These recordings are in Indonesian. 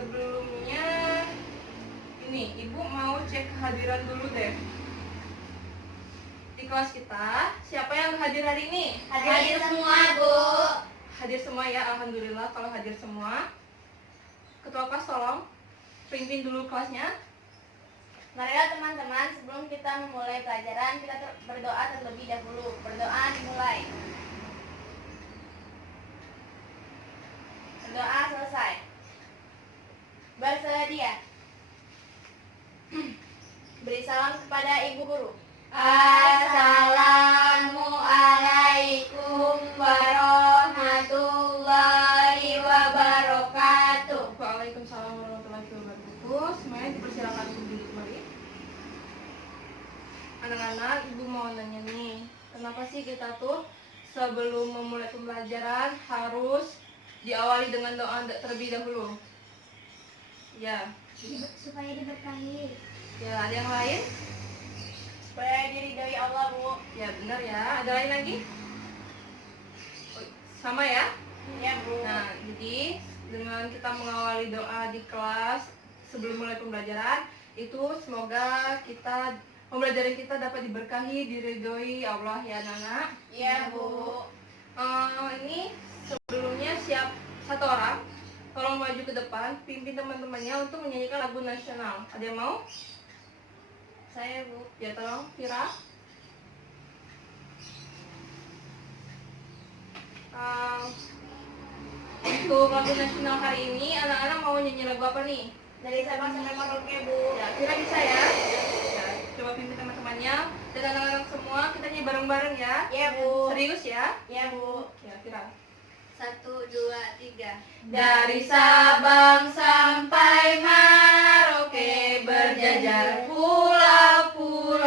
sebelumnya ini Ibu mau cek kehadiran dulu deh. Di kelas kita, siapa yang hadir hari ini? Hadir semua, Bu. Hadir semua ya, alhamdulillah kalau hadir semua. Ketua kelas tolong pimpin dulu kelasnya. Marilah teman-teman, sebelum kita memulai pelajaran, kita berdoa terlebih dahulu. Berdoa dimulai. Berdoa selesai. Bersedia. Beri salam kepada Ibu Guru. Assalamualaikum warahmatullahi wabarakatuh. Waalaikumsalam warahmatullahi wabarakatuh. Semuanya dipersilakan untuk duduk kembali. Anak-anak, Ibu mau nanya nih, kenapa sih kita tuh sebelum memulai pembelajaran harus diawali dengan doa terlebih dahulu? Ya. Supaya diberkahi. Ya, ada yang lain? Supaya diridhoi Allah, Bu. Ya, benar ya. Ada lain lagi? Oh, sama ya? Ya, Bu. Nah, jadi dengan kita mengawali doa di kelas sebelum mulai pembelajaran, itu semoga pembelajaran kita dapat diberkahi, diridhoi Allah ya, anak-anak. Ya, Bu. Ini sebelumnya siap satu orang, tolong maju ke depan, pimpin teman-temannya untuk menyanyikan lagu nasional. Ada yang mau? Saya, Bu. Ya, tolong, Vira. Untuk lagu nasional hari ini, anak-anak mau nyanyi lagu apa nih? Dari Sabang sampai Merauke, Bu. Ya, Vira bisa ya? Ya, coba pimpin teman-temannya. Dan anak-anak semua, kita nyanyi bareng-bareng ya? Ya, Bu. Serius ya? Ya, Bu. Ya, Vira. 1, 2, 3. Dari Sabang sampai Merauke berjajar pulau-pulau,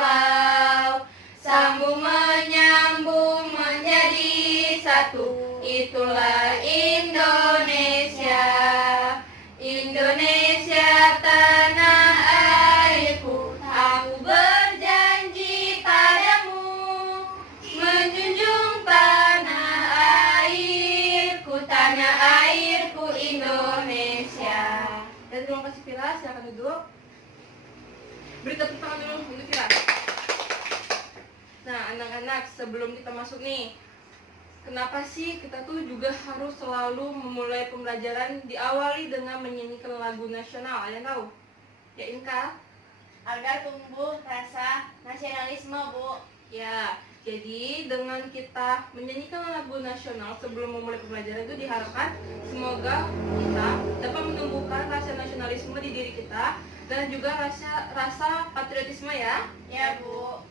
sambung menyambung menjadi satu, itulah Indonesia. Indonesia tanah airku, aku berjanji padamu menjunjung tanah airku Indonesia. Dan terima kasih Vira, silakan duduk. Beri tepuk tangan dulu untuk Vira. Nah, anak-anak, sebelum kita masuk nih, kenapa sih kita tuh juga harus selalu memulai pembelajaran diawali dengan menyanyikan lagu nasional? Ada yang tahu? Ya, Inka? Agar tumbuh rasa nasionalisme, Bu. Ya, jadi dengan kita menyanyikan lagu nasional sebelum memulai pembelajaran itu diharapkan semoga kita dapat menumbuhkan rasa nasionalisme di diri kita dan juga rasa patriotisme ya. Ya, Bu.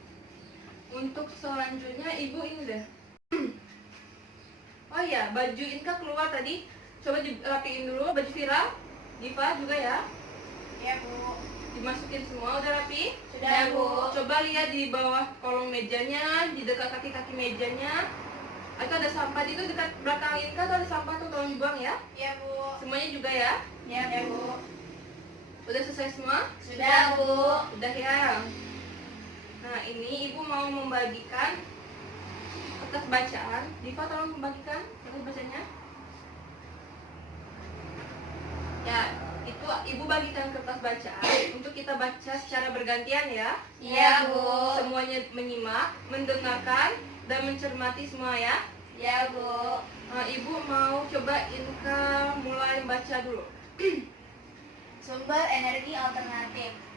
Untuk selanjutnya Ibu ini deh. Oh iya, baju Inka keluar tadi. Coba dirapiin dulu baju Vira, Diva juga ya. Ya, Bu. Dimasukin semua, udah rapi? Sudah, Bu. Coba lihat di bawah kolong mejanya, di dekat kaki-kaki mejanya. Itu ada sampah, itu dekat belakang Inka tuh ada sampah tuh, tolong dibuang ya. Ya, Bu. Semuanya juga ya. Ya, Bu. Udah selesai semua? Sudah, Bu. Udah ya. Nah, ini Ibu mau membagikan kertas bacaan. Diva tolong membagikan kertas bacanya. Ya, itu Ibu bagikan kertas bacaan untuk kita baca secara bergantian ya. Iya, Bu. Semuanya menyimak, mendengarkan, dan mencermati semua ya. Ya, Bu. Ibu mau coba Inka mulai baca dulu. Sumber energi alternatif.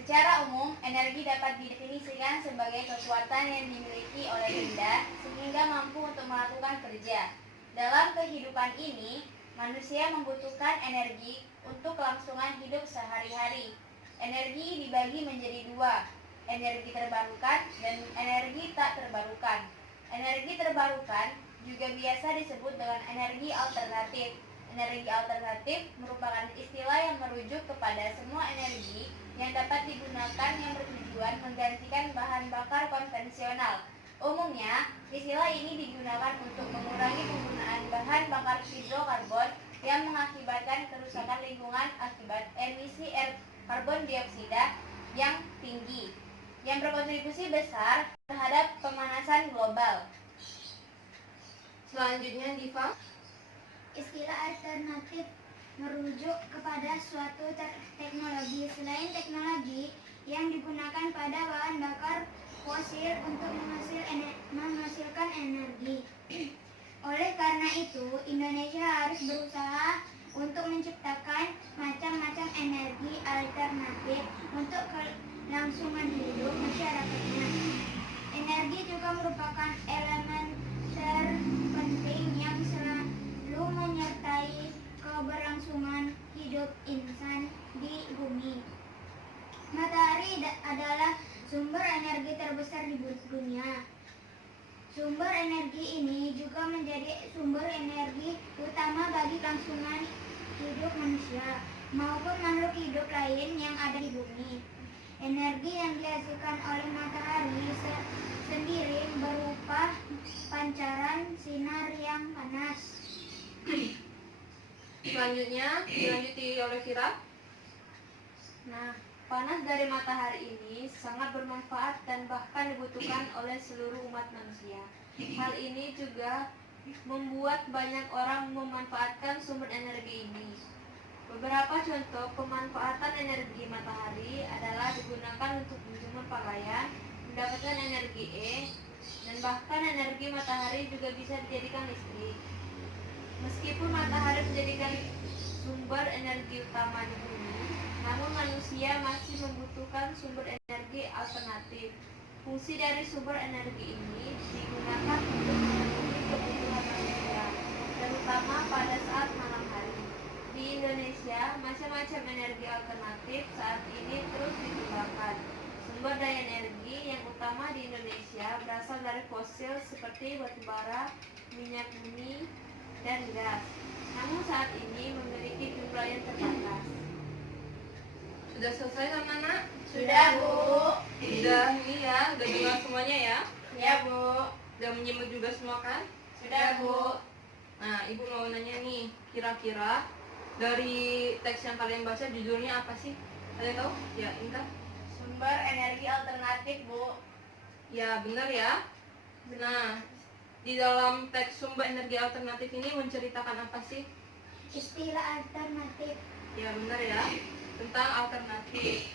Secara umum, energi dapat didefinisikan sebagai kekuatan yang dimiliki oleh benda sehingga mampu untuk melakukan kerja. Dalam kehidupan ini, manusia membutuhkan energi untuk kelangsungan hidup sehari-hari. Energi dibagi menjadi dua, energi terbarukan dan energi tak terbarukan. Energi terbarukan juga biasa disebut dengan energi alternatif. Energi alternatif merupakan istilah yang merujuk kepada semua energi yang dapat digunakan yang bertujuan menggantikan bahan bakar konvensional. Umumnya, istilah ini digunakan untuk mengurangi penggunaan bahan bakar hidrokarbon yang mengakibatkan kerusakan lingkungan akibat emisi karbon dioksida yang tinggi, yang berkontribusi besar terhadap pemanasan global. Selanjutnya Diva. Istilah alternatif merujuk kepada suatu teknologi. Selain teknologi yang digunakan pada bahan bakar fosil untuk menghasilkan energi. Oleh karena itu, Indonesia harus berusaha untuk menciptakan macam-macam energi alternatif untuk kelangsungan hidup masyarakatnya. Energi juga merupakan elemen terpenting yang selalu menyertai keberlangsungan hidup insan di bumi. Matahari adalah sumber energi terbesar di dunia. Sumber energi ini juga menjadi sumber energi utama bagi kelangsungan hidup manusia maupun makhluk hidup lain yang ada di bumi. Energi yang dihasilkan oleh matahari sendiri berupa pancaran sinar yang panas. Selanjutnya dilanjuti oleh Vira. Nah, panas dari matahari ini sangat bermanfaat dan bahkan dibutuhkan oleh seluruh umat manusia. Hal ini juga membuat banyak orang memanfaatkan sumber energi ini. Beberapa contoh pemanfaatan energi matahari adalah digunakan untuk menjemur pakaian, mendapatkan energi E, dan bahkan energi matahari juga bisa dijadikan listrik. Meskipun matahari menjadikan sumber energi utama di bumi, namun manusia masih membutuhkan sumber energi alternatif. Fungsi dari sumber energi ini digunakan untuk memenuhi kebutuhan manusia, terutama pada saat malam hari. Di Indonesia, macam-macam energi alternatif saat ini terus dikembangkan. Sumber daya energi yang utama di Indonesia berasal dari fosil seperti batu bara, minyak bumi, dan gas. Namun saat ini memiliki jumlah yang terbatas. Sudah selesai sama anak? Sudah, Bu. Sudah ini ya, udah dengar semuanya ya? Ya, Bu. Udah menyimak juga semua kan? Sudah, Bu. Nah, Ibu mau nanya nih, kira-kira dari teks yang kalian baca judulnya apa sih? Kalian tahu? Ya, Intan? Sumber energi alternatif, Bu. Ya, benar ya. Nah, di dalam teks sumber energi alternatif ini menceritakan apa sih? Istilah alternatif. Ya, benar ya. Tentang alternatif.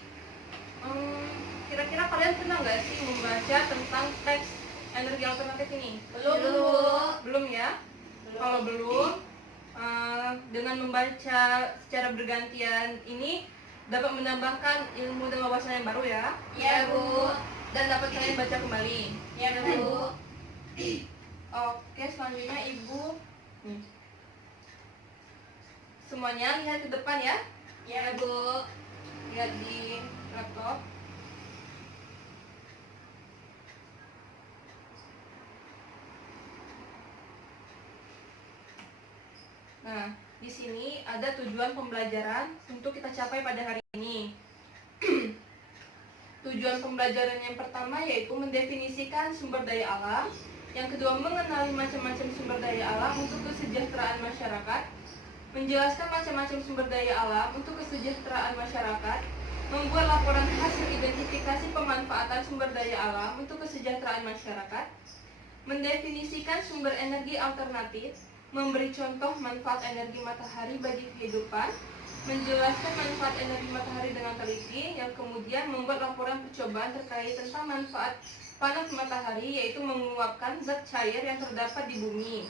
Kira-kira kalian pernah nggak sih membaca tentang teks energi alternatif ini? Belum, Bu. Belum ya? Kalau belum, dengan membaca secara bergantian ini dapat menambahkan ilmu dan wawasan yang baru ya. Ya, Bu. Dan dapat kalian baca kembali. Ya, Bu. Oke, selanjutnya Ibu semuanya lihat ke depan ya. Ya, Bu. Lihat di laptop. Nah, di sini ada tujuan pembelajaran untuk kita capai pada hari ini. Tujuan pembelajaran yang pertama yaitu mendefinisikan sumber daya alam. Yang kedua, mengenali macam-macam sumber daya alam untuk kesejahteraan masyarakat. Menjelaskan macam-macam sumber daya alam untuk kesejahteraan masyarakat. Membuat laporan hasil identifikasi pemanfaatan sumber daya alam untuk kesejahteraan masyarakat. Mendefinisikan sumber energi alternatif. Memberi contoh manfaat energi matahari bagi kehidupan. Menjelaskan manfaat energi matahari dengan teliti, yang kemudian membuat laporan percobaan terkait tentang manfaat panas matahari, yaitu menguapkan zat cair yang terdapat di bumi.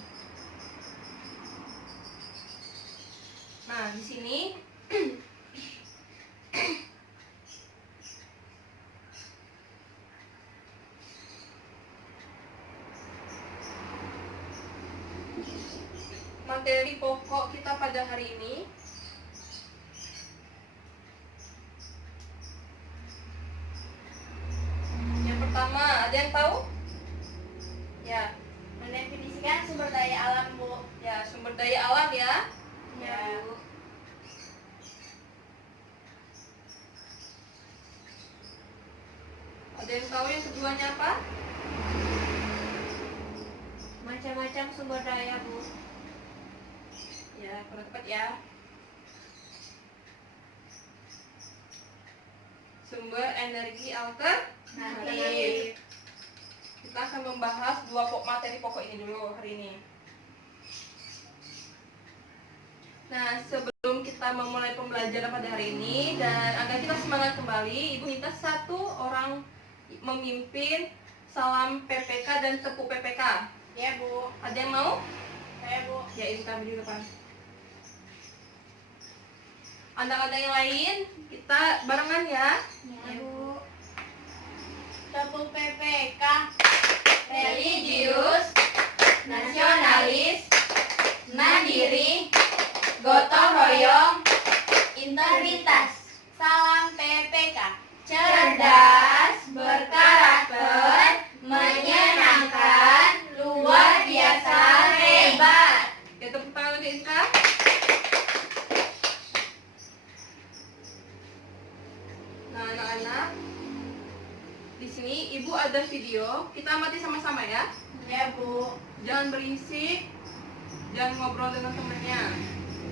Nah, di sini materi pokok kita pada hari ini. Yang pertama, ada yang tahu? Ya, Mendefinisikan sumber daya alam, Bu. ya sumber daya alam ya. Ya, Bu. Ada yang tahu yang keduanya apa? Macam-macam sumber daya, Bu. Ya, kurang tepat ya. Sumber energi alternatif. Kita akan membahas dua materi pokok ini dulu hari ini. Nah, sebelum kita kita memulai pembelajaran pada hari ini. Dan agar kita semangat kembali, Ibu minta satu orang memimpin salam PPK dan tepuk PPK. Ya, Bu. Ada yang mau? Saya, Bu. Ya, Ibu kami di depan. Anak-anak yang lain, kita barengan ya. Ya, Bu. Tepuk PPK. Religius, nasionalis, mandiri, gotong royong, Integritas. Salam PPK. cerdas, berkarakter, menyenangkan, luar biasa hebat. Ya, tepuk tangan untuk Iska. Nah, anak-anak, di sini Ibu ada video. Kita amati sama-sama ya. Ya, Bu. Jangan berisik, jangan ngobrol dengan temennya.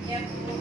Ya, Bu.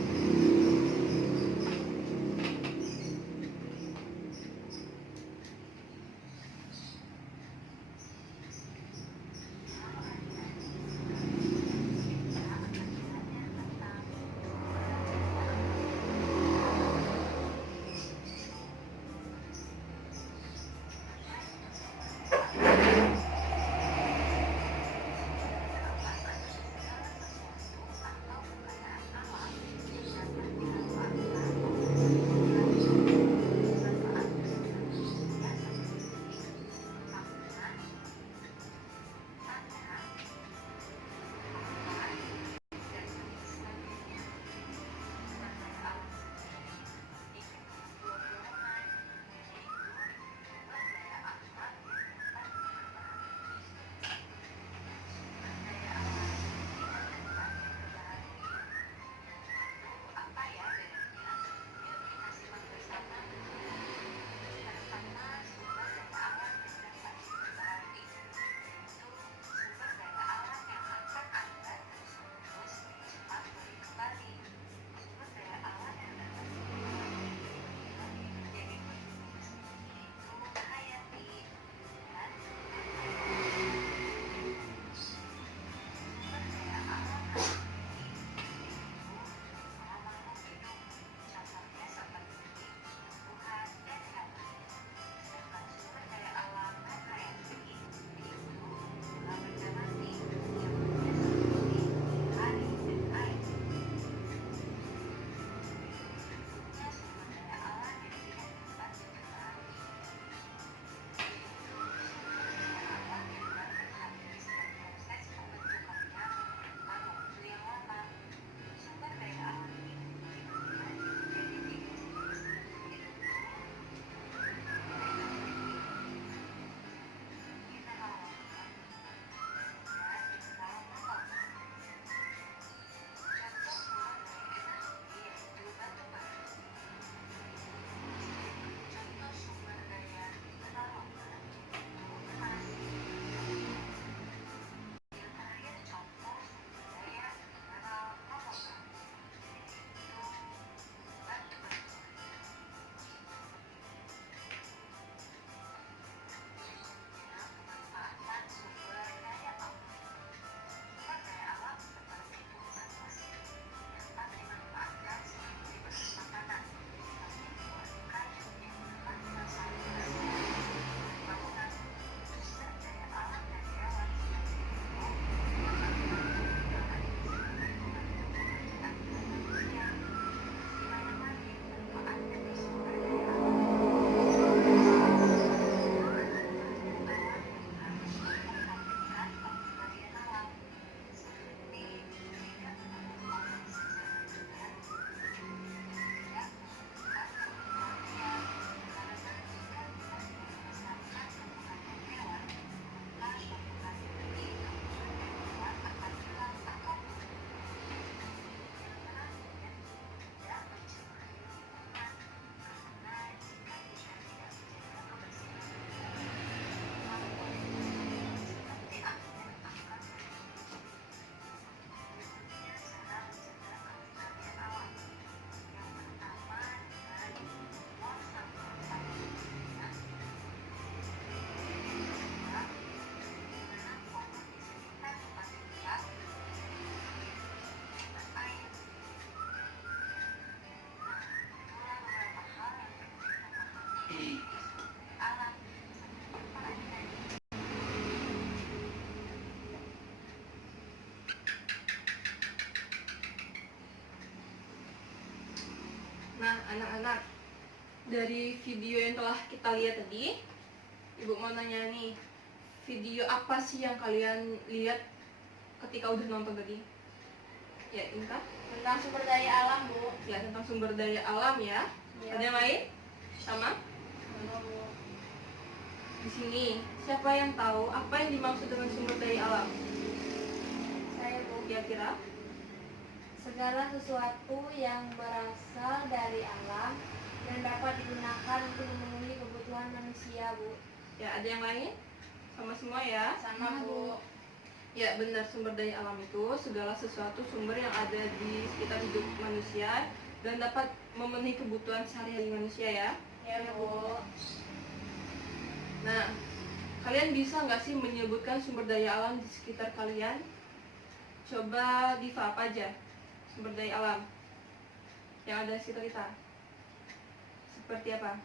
anak-anak, dari video yang telah kita lihat tadi, Ibu mau nanya nih, video apa sih yang kalian lihat ketika udah nonton tadi? Ya, Inka? Tentang sumber daya alam, Bu. Ya, tentang sumber daya alam ya. Ya. Ada yang lain? Sama? Sama, Bu. Di sini, siapa yang tahu apa yang dimaksud dengan sumber daya alam? Saya, Bu. Kira-kira? Segala sesuatu yang berasal dari alam dan dapat digunakan untuk memenuhi kebutuhan manusia, Bu. Ya, ada yang lain? Sama semua ya? Sama, Bu. Ya, benar, sumber daya alam itu segala sesuatu sumber yang ada di sekitar hidup manusia dan dapat memenuhi kebutuhan sehari-hari manusia ya. Ya, Bu. Nah, kalian bisa nggak sih menyebutkan sumber daya alam di sekitar kalian? Coba Diva, apa aja sumber daya alam yang ada di sekitar kita? Seperti apa?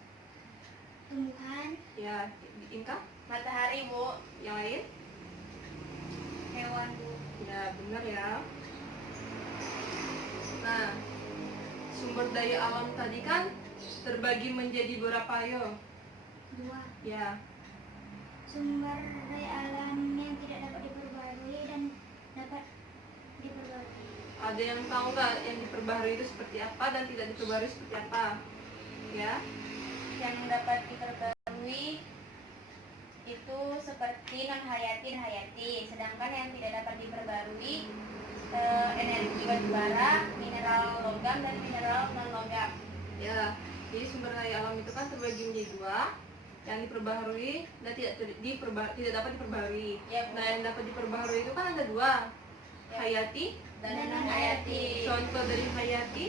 Tumbuhan, Ya, Inka? Matahari, Bu. Yang lain? Hewan, Bu. Ya, benar ya. Nah, sumber daya alam tadi kan terbagi menjadi berapa, yo? 2. Ya, Sumber daya alam yang tidak dapat diperbarui dan dapat diperbarui. ada yang tahu nggak yang diperbaharui itu seperti apa dan tidak diperbaharui seperti apa? Ya, Yang dapat diperbarui itu seperti non hayati dan hayati, sedangkan yang tidak dapat diperbarui energi batu bara, mineral logam dan mineral non logam. ya. Jadi sumber daya alam itu kan terbagi menjadi 2, yang diperbaharui dan tidak dapat diperbaharui. Ya, Bu. Nah, yang dapat diperbaharui itu kan ada 2, Ya. hayati. Dan non hayati. Contoh dari hayati,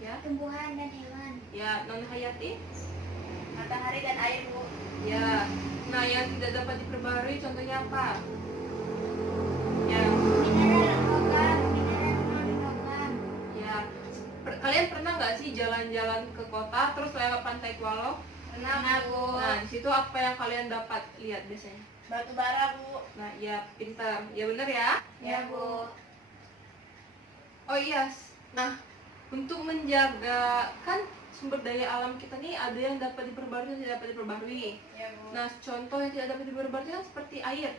ya, Tumbuhan dan hewan. ya, non hayati. Matahari dan air, Bu. Ya, nah yang tidak dapat diperbarui contohnya apa? Ya, Mineral logam, mineral non logam. ya. Kalian pernah nggak sih jalan-jalan ke kota terus lewat Pantai Kualo? Pernah, Bu. Nah, di situ apa yang kalian dapat lihat biasanya? Batu bara, Bu. Nah, ya, pintar. Ya benar ya. Ya, Bu. Oh iya. Nah, untuk menjaga kan sumber daya alam kita nih ada yang dapat diperbarui dan tidak dapat diperbarui. Ya, Bu. Nah, contoh yang tidak dapat diperbarui kan seperti air,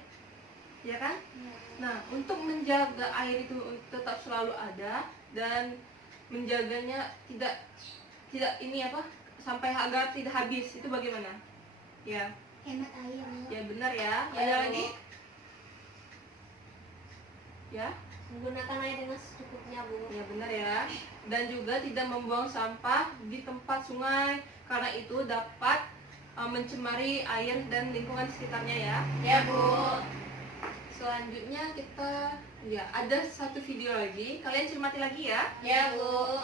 ya kan? Nah, untuk menjaga air itu tetap selalu ada dan menjaganya tidak ini apa sampai agar tidak habis itu bagaimana? Ya, Hemat air. ya benar ya. Ya, Ada Bu. lagi? Ya, Menggunakan air dengan secukupnya, Bu. ya benar ya. Dan juga tidak membuang sampah di tempat sungai karena itu dapat mencemari air dan lingkungan sekitarnya ya. Ya, Bu. Selanjutnya kita ya ada satu video lagi. Kalian cermati lagi ya. Ya, Bu.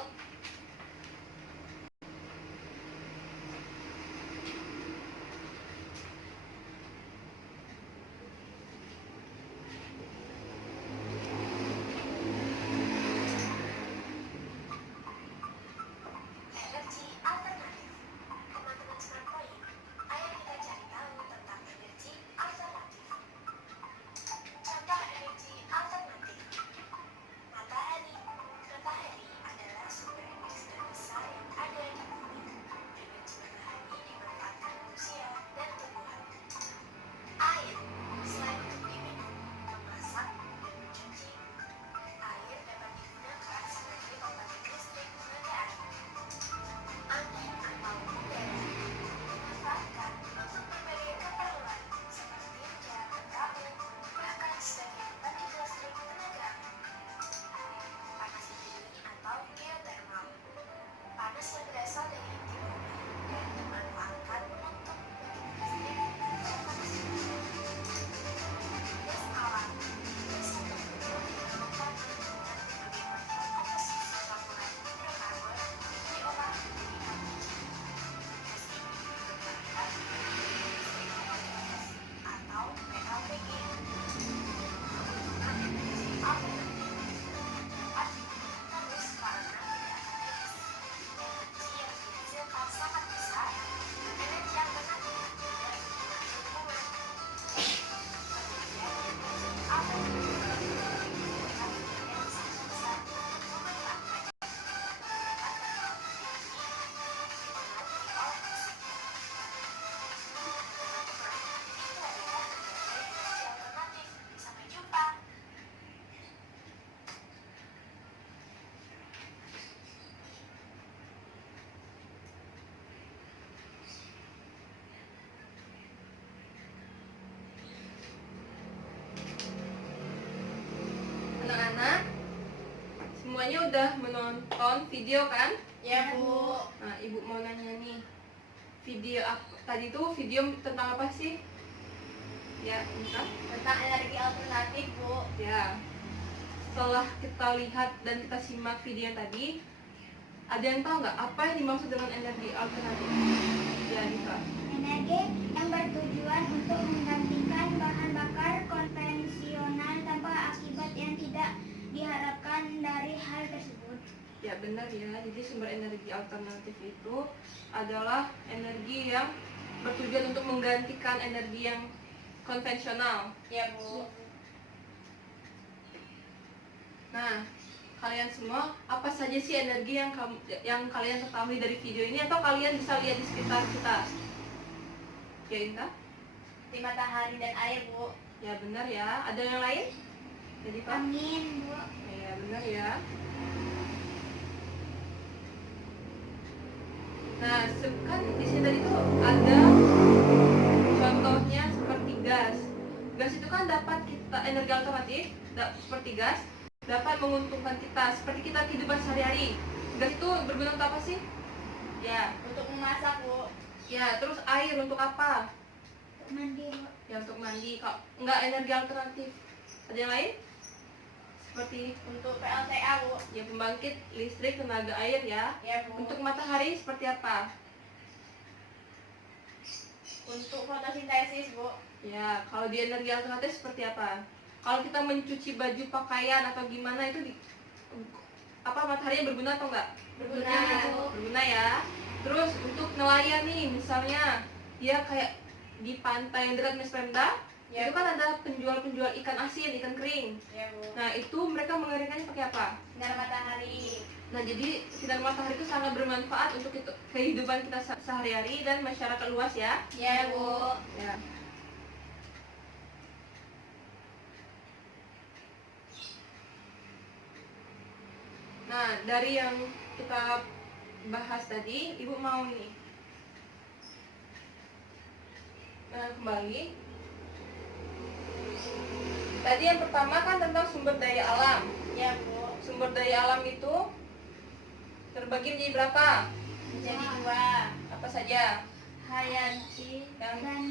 Energi alternatif. Teman-teman Smart Point, ayo kita cari tahu tentang energi alternatif. Contoh energi alternatif. Matahari. Matahari adalah sumber semuanya udah menonton video kan? Ya Bu. Nah, Ibu mau nanya nih, video tadi tuh video tentang apa sih? Ya, entah. Tentang energi alternatif Bu. Ya, setelah kita lihat dan kita simak video yang tadi, ada yang tahu nggak apa yang dimaksud dengan energi alternatif? Ya, Diva. Energi yang bertujuan untuk menggantikan bahan bakar konvensional tanpa akibat yang tidak diharapkan dari hal tersebut. Ya, benar ya. Jadi sumber energi alternatif itu adalah energi yang bertujuan untuk menggantikan energi yang konvensional. Ya Bu. Nah, kalian semua, apa saja sih energi yang kalian ketahui dari video ini atau kalian bisa lihat di sekitar kita? Ya, Inta? Di matahari dan air Bu. Ya, benar ya. Ada yang lain? Jadi, Pak? Angin, Bu. Ya, benar ya. Nah, kan di sini tadi tuh ada contohnya seperti gas. Gas itu kan dapat kita energi alternatif, seperti gas dapat menguntungkan kita seperti kita kehidupan sehari-hari. Gas itu berguna untuk apa sih? Ya, Untuk memasak Bu. ya. Terus air untuk apa? Mandi, Bu. Ya, untuk mandi. Kalau enggak energi alternatif, ada yang lain? Seperti Untuk PLTA Bu. ya pembangkit listrik tenaga air ya. Ya Bu. Untuk matahari seperti apa? Untuk fotosintesis Bu. Ya, kalau di energi alternatif seperti apa? Kalau kita mencuci baju pakaian atau gimana itu apa matahari berguna atau enggak? Berguna. Berguna ya. Terus untuk nelayan nih, misalnya dia kayak di pantai yang dekat Mespenda, Ya. itu kan ada penjual-penjual ikan asin, ikan kering. Ya Bu. Nah, itu mereka mengeringkannya pakai apa? Sinar matahari. Nah, jadi sinar matahari itu sangat bermanfaat untuk kehidupan kita sehari-hari dan masyarakat luas ya. Ya Bu. Ya. Nah, dari yang kita bahas tadi, Ibu mau nih. Nah, kembali. Tadi yang pertama kan tentang sumber daya alam. Ya Bu. Sumber daya alam itu terbagi menjadi berapa? Menjadi dua. Apa saja? Hayati Yang Dan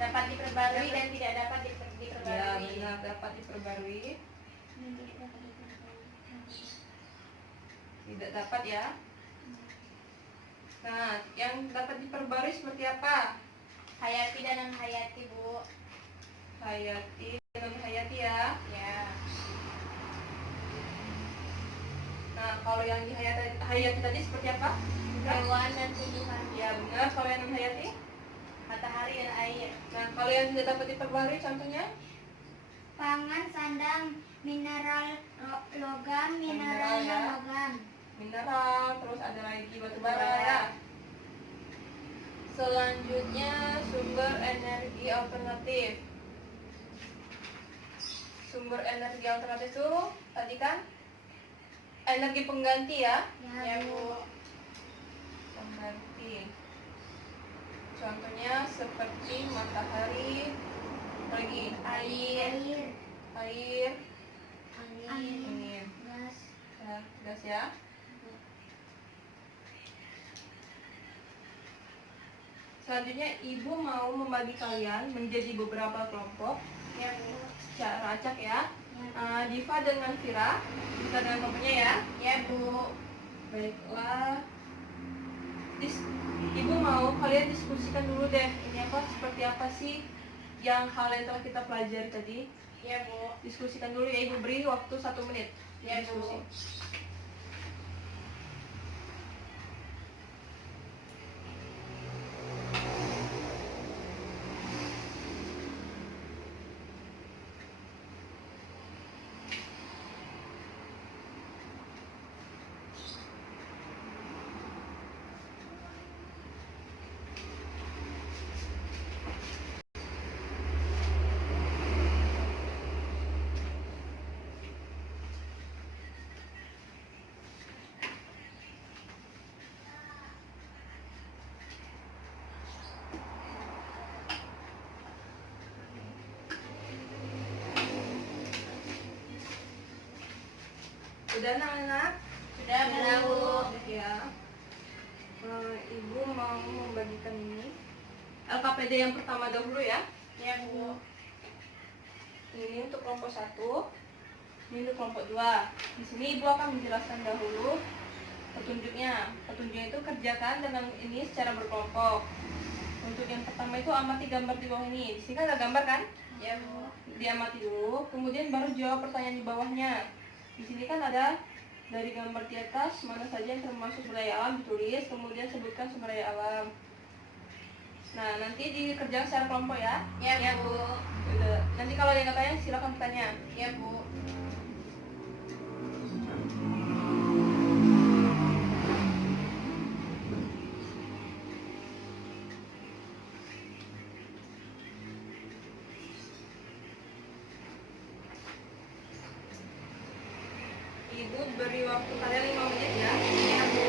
dapat diperbarui dan tidak dapat ya diperbarui. benar dapat diperbarui, tidak dapat ya. Nah, yang dapat diperbarui seperti apa? Hayati dan non hayati Bu. Hayati, non hayati ya. Ya. Nah, kalau yang di hayati tadi seperti apa? Hewan dan tumbuhan. Ya benar. Kalau yang non hayati? Matahari dan air. Nah, kalau yang tidak dapat diperbarui contohnya? pangan, sandang, mineral logam, mineral Mineral ya. logam. Mineral, terus ada lagi batu bara ya. Selanjutnya sumber energi alternatif. Sumber energi alternatif itu tadi kan energi pengganti ya. Ya Bu. Pengganti. Contohnya seperti matahari, lagi Air. air, Angin. angin, Gas. ya, gas ya. Selanjutnya Ibu mau membagi kalian menjadi beberapa kelompok Ya Bu. secara acak ya. Diva dengan Vira, bisa dengan kelompoknya ya. Ya Bu. Baiklah. Ibu mau kalian diskusikan dulu deh, ini apa, seperti apa sih yang hal yang telah kita pelajari tadi. Ya Bu. Diskusikan dulu ya, Ibu beri waktu 1 menit. Ya Bu. Diskusi. Udah anak-anak? Sudah, Bu. Ya. Ibu mau membagikan ini LKPD yang pertama dahulu ya. Ya, Bu. Ini untuk kelompok 1, ini untuk kelompok 2. Di sini Ibu akan menjelaskan dahulu petunjuknya. Petunjuknya itu kerjakan dengan ini secara berkelompok. Untuk yang pertama itu amati gambar di bawah ini. Di sini kan ada gambar kan? Ya, Bu. Diamati dulu, kemudian baru jawab pertanyaan di bawahnya. Di sini kan ada dari gambar di atas mana saja yang termasuk sumber daya alam ditulis, kemudian sebutkan sumber daya alam. Nah, nanti dikerjakan secara kelompok ya. Ya, Bu. Udah. Nanti kalau ada yang nggak tanya silakan bertanya. Ya, Bu. Ibu beri waktu kalian 5 menit ya. Ya, Bu.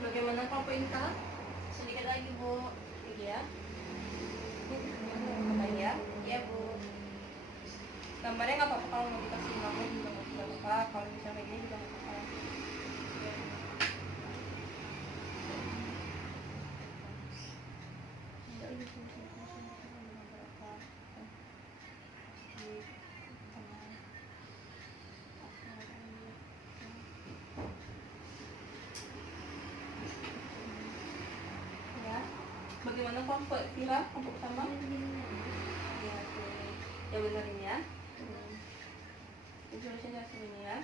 Bagaimana kelompok Inka? Sedikit lagi, Bu. Ya. Ini ya. Ya, Bu. Gambarnya nggak apa-apa kalau mau dikasih nama juga nggak apa-apa. Kalau misalnya kayak gini juga nggak apa-apa. Ya. Bagaimana kelompok Vira? Kelompok pertama? Ya, oke. Ya benar ini ya. Tulisannya sini ya.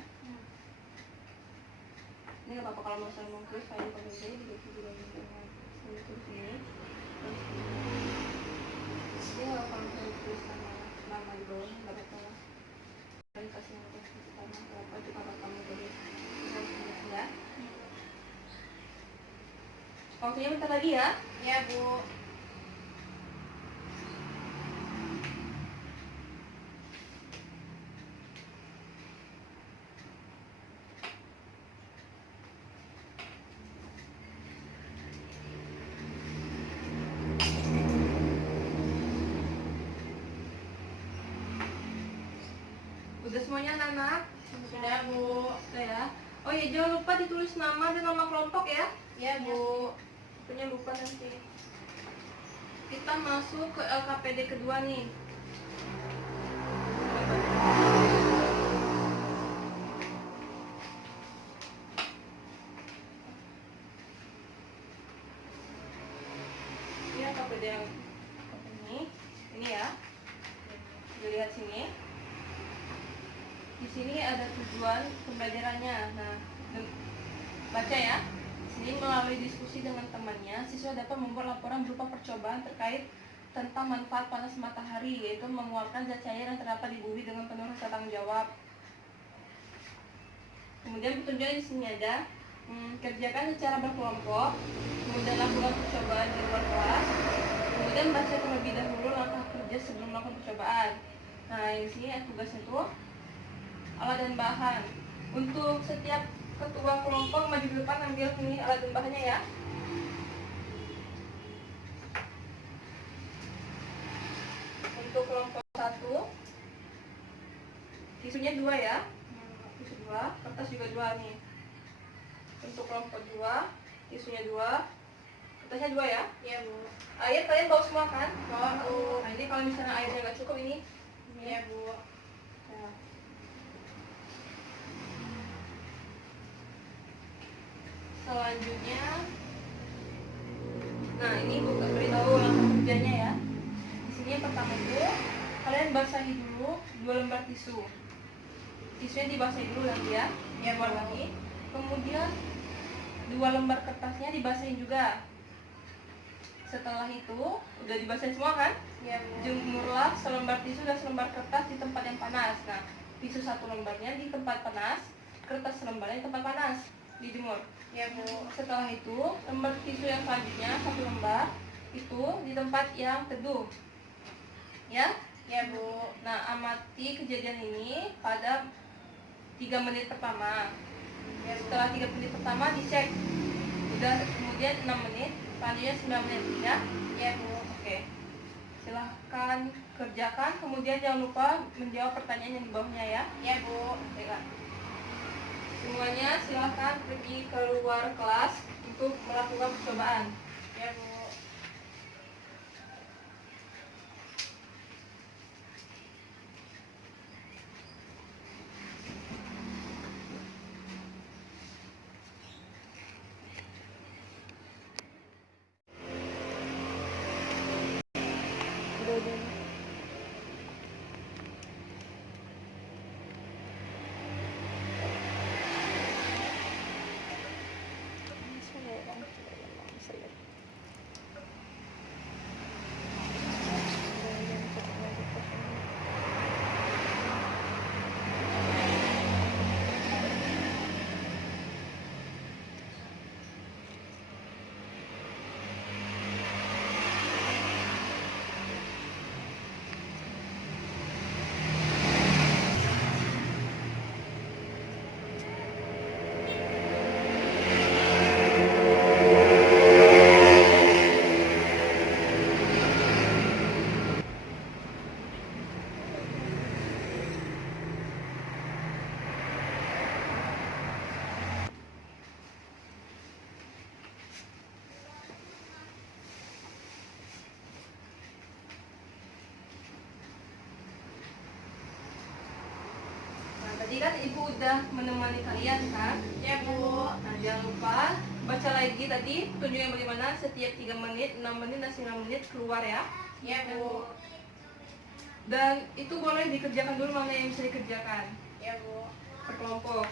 Ini nggak apa-apa kalau misalnya mau tulis kayak kalau ini juga dengan ini tulis ini. Terus ini nggak apa-apa kalau misalnya tulis nama di bawah nggak apa-apa lah. Kalian kasih nama di pertama nggak apa itu kalau kamu tulis ya. Waktunya bentar lagi ya. Ya, Bu. Udah semuanya anak-anak? Sudah, Bu. Udah ya. Oh ya jangan lupa ditulis nama dan nama kelompok ya. Ya, Bu. Punya lupa nanti. Kita masuk ke LKPD kedua nih. Ini LKPD yang ini ya. Dilihat sini. Di sini ada tujuan pembelajarannya. Nah, baca ya. Di sini melalui diskusi dengan temannya, siswa dapat membuat laporan berupa percobaan terkait tentang manfaat panas matahari, yaitu mengeluarkan zat cair yang terdapat di bumi dengan penuh rasa tanggung jawab. Kemudian petunjuknya di sini ada kerjakan secara berkelompok, kemudian lakukan percobaan di luar kelas, kemudian baca terlebih dahulu langkah kerja sebelum melakukan percobaan. Nah, di sini tugasnya itu alat dan bahan. Untuk setiap ketua kelompok maju ke depan ambil ini alat dan bahannya ya. Untuk kelompok 1 tisunya 2 ya. Tisu 2, kertas juga 2 nih. Untuk kelompok 2 tisunya 2, Kertasnya 2 ya. Ya, Bu. Air kalian bawa semua kan? Bawa, Bu. Nah, ini kalau misalnya airnya nggak cukup ini. Ya, Bu. Ya. Selanjutnya, nah ini buka beritahu langsung kerjanya ya. Di sini yang pertama itu kalian basahi dulu 2 lembar tisu. Tisunya dibasahi dulu nanti ya. Ya, Keluar Bu. lagi. Kemudian 2 lembar kertasnya dibasahin juga. Setelah itu udah dibasahin semua kan? Ya, Bu. Jemurlah selembar tisu dan selembar kertas di tempat yang panas. Nah, tisu 1 lembarnya di tempat panas, kertas selembarnya di tempat panas, dijemur. Ya, Bu. Setelah itu, lembar tisu yang selanjutnya 1 lembar itu di tempat yang teduh. Ya? Ya, Bu. Nah, amati kejadian ini pada 3 menit pertama. Ya, setelah 3 menit pertama dicek. Udah kemudian 6 menit, selanjutnya 9 menit ya. Ya, Bu. Oke. Silahkan kerjakan, kemudian jangan lupa menjawab pertanyaan yang di bawahnya ya. Ya, Bu. Baiklah. Semuanya silahkan pergi keluar kelas untuk melakukan percobaan. Ya, Bu. Nah, tadi kan ibu udah menemani kalian kan? Ya, Bu. Nah, jangan lupa baca lagi tadi tunjuknya bagaimana setiap 3 menit, 6 menit, dan 9 menit keluar ya. Ya, Bu. Dan itu boleh dikerjakan dulu mana yang bisa dikerjakan Ya, Bu. per kelompok.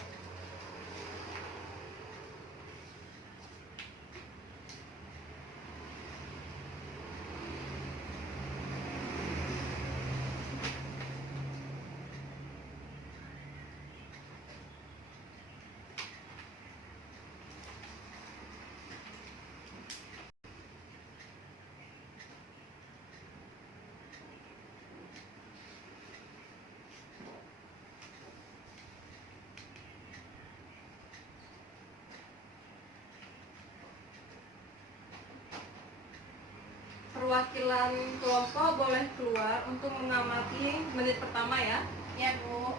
Perwakilan kelompok boleh keluar untuk mengamati menit pertama ya. Ya, Bu.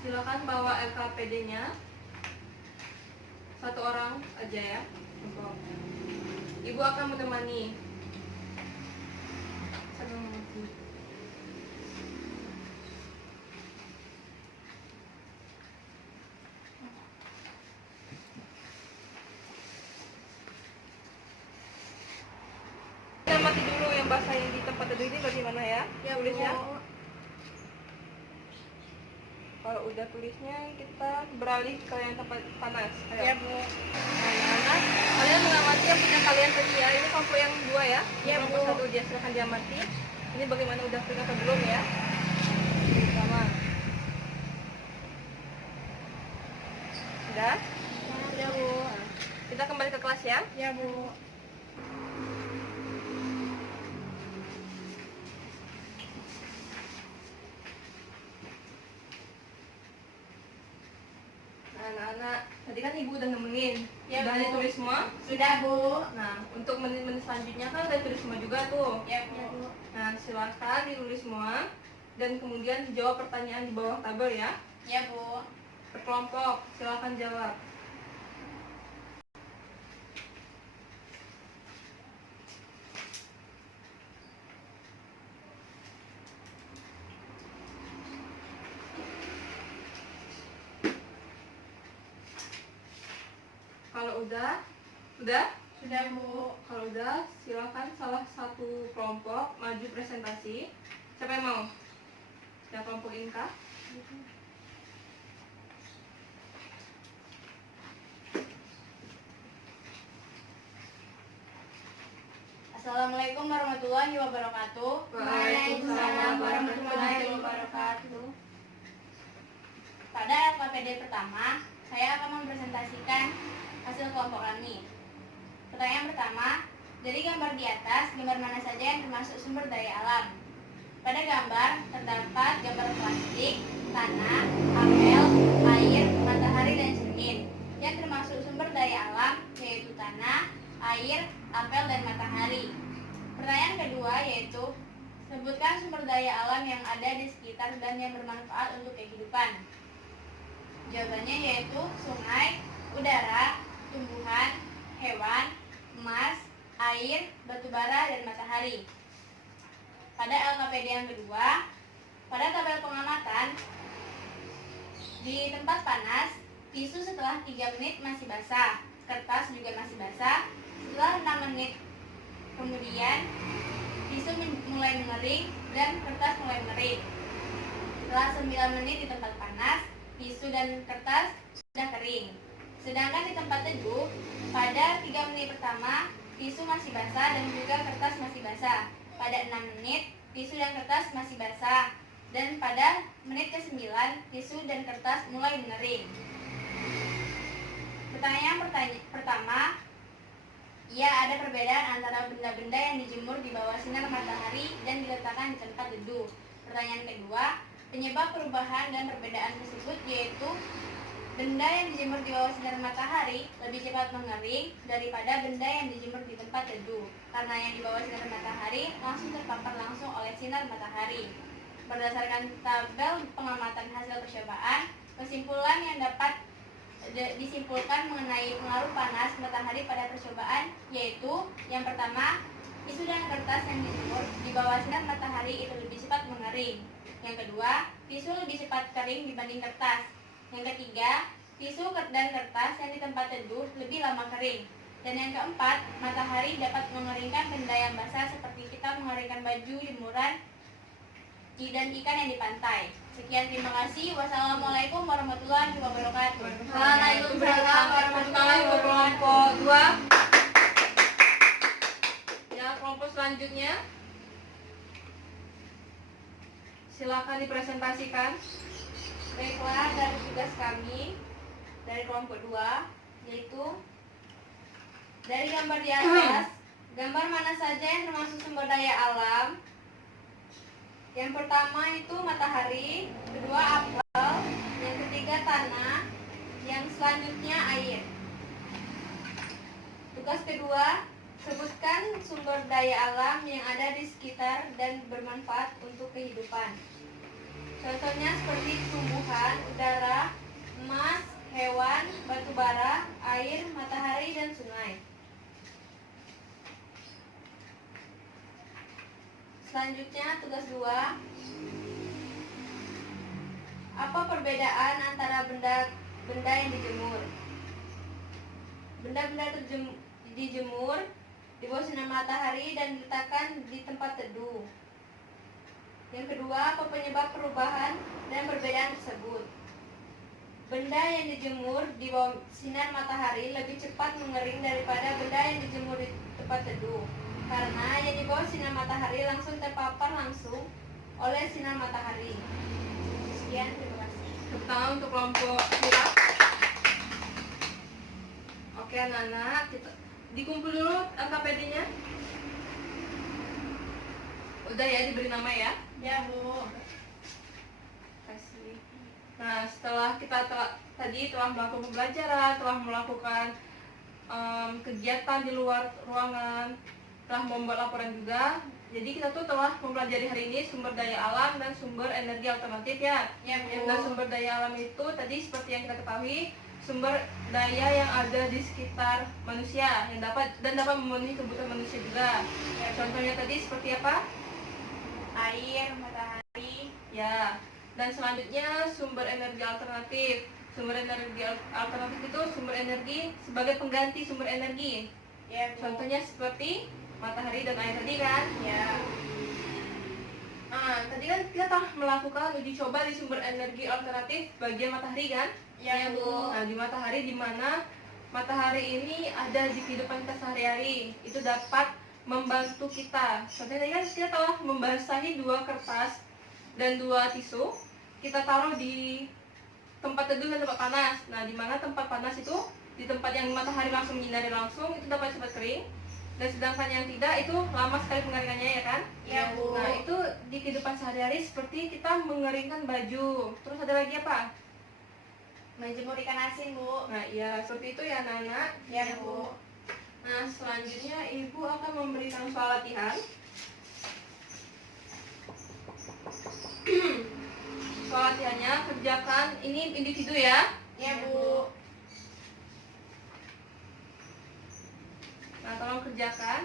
Silakan bawa LKPD-nya. 1 orang aja ya. Ibu akan menemani. Kita mati dulu yang basah yang di tempat teduh ini bagaimana ya? Ya, Tulisnya. Bu. Kalau udah tulisnya kita beralih ke yang tempat panas. Ayo. Ya, Bu. Nah, anak-anak, kalian mengamati yang punya kalian tadi ya. Ini kelompok yang 2 ya. Ya, Kelompok Bu. 1 dia silahkan diamati. Ini bagaimana udah klik atau belum ya? Sama. Sudah? Ya, Bu. Kita kembali ke kelas ya. Ya, Bu. Nah, anak-anak, tadi kan ibu udah nemenin. Ya, Udah Bu. ditulis semua? Sudah, Bu. Nah, untuk menit-menit selanjutnya kan udah tulis semua juga tuh. Ya, Bu. Nah, silakan ditulis semua dan kemudian jawab pertanyaan di bawah tabel ya. Ya, Bu. Berkelompok, silakan jawab. Kalau udah? Sudah, Bu. Kalau udah, silakan salah satu kelompok maju presentasi. Siapa yang mau? Ya, kelompok Inka. Assalamualaikum warahmatullahi wabarakatuh. Waalaikumsalam warahmatullahi wabarakatuh. Pada LKPD pertama, saya akan mempresentasikan hasil kelompok kami. Pertanyaan pertama, dari gambar di atas, gambar mana saja yang termasuk sumber daya alam? Pada gambar terdapat gambar plastik, tanah, apel, air, matahari, dan cermin. Yang termasuk sumber daya alam yaitu tanah, air, apel, dan matahari. Pertanyaan kedua yaitu, sebutkan sumber daya alam yang ada di sekitar dan yang bermanfaat untuk kehidupan. Jawabannya yaitu sungai, udara, tumbuhan, hewan, emas, air, batu bara, dan matahari. Pada LKPD yang kedua, pada tabel pengamatan, di tempat panas, tisu setelah 3 menit masih basah, kertas juga masih basah. Setelah 6 menit kemudian, tisu mulai mengering dan kertas mulai mengering. Setelah 9 menit di tempat panas, tisu dan kertas sudah kering. Sedangkan di tempat teduh, pada 3 menit pertama, tisu masih basah dan juga kertas masih basah. Pada 6 menit, tisu dan kertas masih basah. Dan pada menit ke-9, tisu dan kertas mulai mengering. Pertanyaan pertama, ya, ada perbedaan antara benda-benda yang dijemur di bawah sinar matahari dan diletakkan di tempat teduh. Pertanyaan kedua, penyebab perubahan dan perbedaan tersebut yaitu benda yang dijemur di bawah sinar matahari lebih cepat mengering daripada benda yang dijemur di tempat teduh, karena yang di bawah sinar matahari langsung terpapar langsung oleh sinar matahari. Berdasarkan tabel pengamatan hasil percobaan, kesimpulan yang dapat disimpulkan mengenai pengaruh panas matahari pada percobaan yaitu, yang pertama, tisu dan kertas yang dijemur di bawah sinar matahari itu lebih cepat mengering. Yang kedua, tisu lebih cepat kering dibanding kertas. Yang ketiga, tisu dan kertas yang di tempat teduh lebih lama kering. Dan yang keempat, matahari dapat mengeringkan benda yang basah seperti kita mengeringkan baju, jemuran, dan ikan yang di pantai. Sekian, terima kasih. Wassalamualaikum warahmatullahi wabarakatuh. Waalaikumsalam warahmatullahi wabarakatuh. Kelompok 2. Ya, kelompok selanjutnya. Silakan dipresentasikan. Baiklah, dari tugas kami dari kelompok 2 yaitu dari gambar di atas, gambar mana saja yang termasuk sumber daya alam. Yang pertama itu matahari, kedua apel, yang ketiga tanah, yang selanjutnya air. Tugas kedua, sebutkan sumber daya alam yang ada di sekitar dan bermanfaat untuk kehidupan. Contohnya seperti tumbuhan, udara, emas, hewan, batu bara, air, matahari, dan sungai. Selanjutnya tugas 2. Apa perbedaan antara benda yang dijemur? Benda-benda dijemur di bawah sinar matahari dan diletakkan di tempat teduh. Yang kedua, apa penyebab perubahan dan perbedaan tersebut? Benda yang dijemur di bawah sinar matahari lebih cepat mengering daripada benda yang dijemur di tempat teduh, karena yang di bawah sinar matahari langsung terpapar langsung oleh sinar matahari. Sekian, terima kasih. Tepuk tangan untuk kelompok Kira. Oke, anak-anak, kita dikumpul dulu LKPD-nya. Udah ya, diberi nama ya. Ya, Bu. Kasih. Nah, setelah kita tadi telah melakukan pembelajaran, telah melakukan kegiatan di luar ruangan, telah membuat laporan juga. Jadi kita tuh telah mempelajari hari ini sumber daya alam dan sumber energi alternatif ya. Ya, Bu. Dan sumber daya alam itu tadi seperti yang kita ketahui, sumber daya yang ada di sekitar manusia yang dapat memenuhi kebutuhan manusia juga. Ya, contohnya tadi seperti apa? Air, matahari. Ya. Dan selanjutnya sumber energi alternatif. Sumber energi alternatif itu sumber energi sebagai pengganti sumber energi. Ya, Bu. Contohnya seperti matahari dan air tadi kan. Ya. Tadi kan kita telah melakukan uji coba di sumber energi alternatif bagian matahari kan? Ya, Bu. Nah, di matahari di mana matahari ini ada di kehidupan kita sehari-hari. Itu dapat membantu kita. Contohnya tadi kan kita telah membasahi 2 kertas dan 2 tisu. Kita taruh di tempat teduh dan tempat panas. Nah, di mana tempat panas itu di tempat yang matahari langsung menyinari langsung itu dapat cepat kering. Dan sedangkan yang tidak itu lama sekali pengeringannya ya kan? Ya, Bu. Nah, itu di kehidupan sehari-hari seperti kita mengeringkan baju. Terus ada lagi apa? Menjemur ikan asin, Bu. Nah, ya seperti itu ya, Nana. Ya, Bu. Nah, selanjutnya Ibu akan memberikan soal latihan. Soal latihannya kerjakan ini individu ya. Ya, Bu. Nah, tolong kerjakan.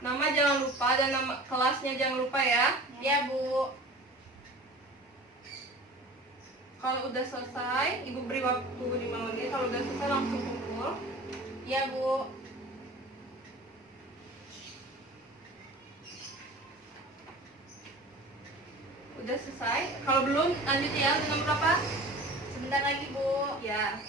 Nama jangan lupa dan nama kelasnya jangan lupa ya. Ya, Bu. Kalau udah selesai, Ibu beri waktu 5 menit. Kalau udah selesai langsung kumpul. Ya, Bu. Udah selesai. Kalau belum, lanjut ya. Udah nomor berapa? Sebentar lagi, Bu. Ya.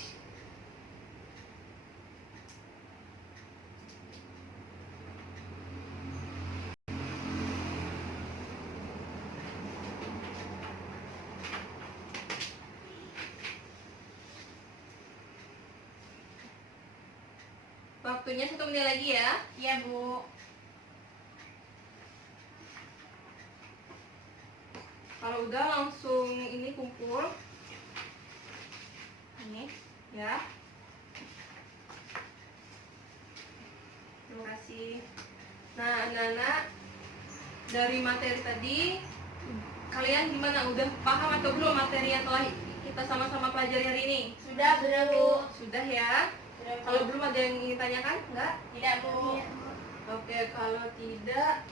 Waktunya 1 menit lagi ya. Ya, Bu. Kalau udah langsung ini kumpul. Ini ya. Terima kasih. Nah, anak-anak, dari materi tadi kalian gimana? Udah paham atau belum materi yang telah kita sama-sama pelajari hari ini? Sudah, Bu. Sudah ya. Sudah, Bu. Kalau belum ada yang ingin tanyakan? Enggak? Tidak, Bu. Oke, kalau tidak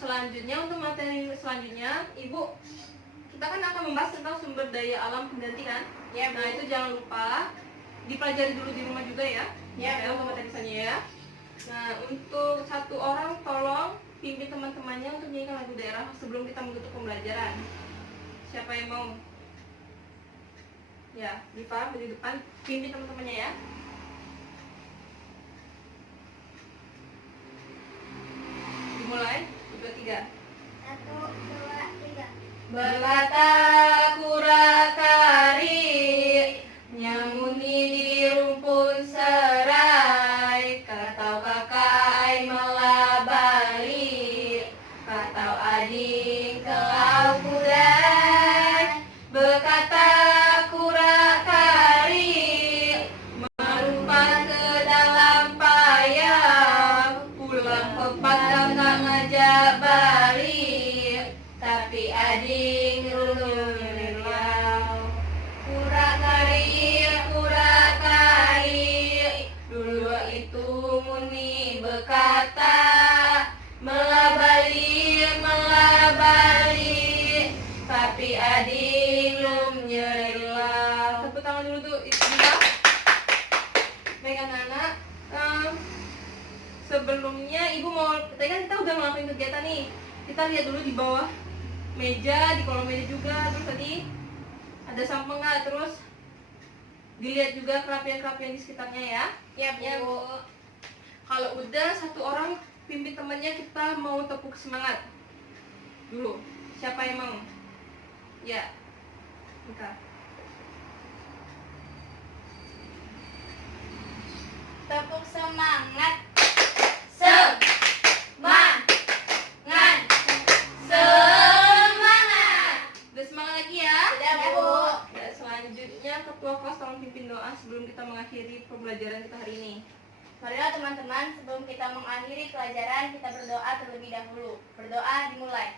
selanjutnya untuk materi selanjutnya, Ibu, kita kan akan membahas tentang sumber daya alam pengganti kan? Ya, Bu. Nah, itu jangan lupa dipelajari dulu di rumah juga ya. Ya, Bu. untuk materi misalnya ya. Nah, untuk 1 orang tolong pimpin teman-temannya untuk nyanyikan lagu daerah sebelum kita menutup pembelajaran. Siapa yang mau? Ya, Diva di depan pimpin teman-temannya ya. Dimulai, 2, 3. 1, 2, 3. Berkata kurakari nyamuni di rumpun serai, katau kakai melabali, katau ading kelau kudai. Berkata kurakari merumpat ke dalam payah, pulang pepat tak ngajak balik, tapi ading rulung rilau. Kurakari, dulu itu muni berkata, melabali, tapi ading lum nyerilau. Tepuk tangan dulu tuh, Ida. Baik anak-anak, sebelumnya Ibu mau, tadi kan kita udah ngelakuin kegiatan nih. Kita lihat dulu di bawah meja, di kolong meja juga. Terus tadi ada sampah nggak? Terus dilihat juga kerapian-kerapian di sekitarnya ya. Ya, Bu. Ya, Bu. Kalau udah 1 orang pimpin temannya, kita mau tepuk semangat dulu. Siapa yang mau? Ya, kita. Tepuk semangat. Semangat. Udah semangat lagi ya? Sudah, Bu. Dan selanjutnya ketua kelas tolong pimpin doa sebelum kita mengakhiri pembelajaran kita hari ini. Marilah teman-teman, sebelum kita mengakhiri pelajaran, kita berdoa terlebih dahulu. Berdoa dimulai.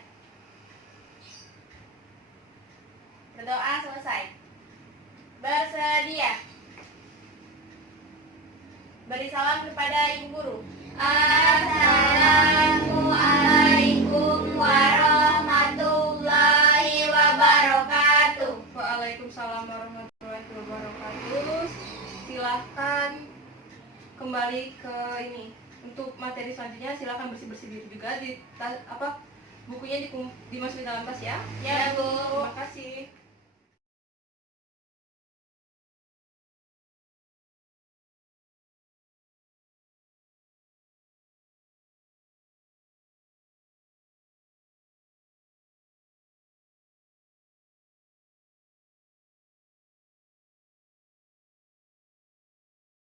Berdoa selesai. Bersedia. Beri salam kepada Ibu Guru. Assalamualaikum warahmatullahi wabarakatuh. kembali ke ini. Untuk materi selanjutnya silakan bersih-bersih diri juga di bukunya dimasukin dalam tas ya. Ya, Bu. Terima kasih.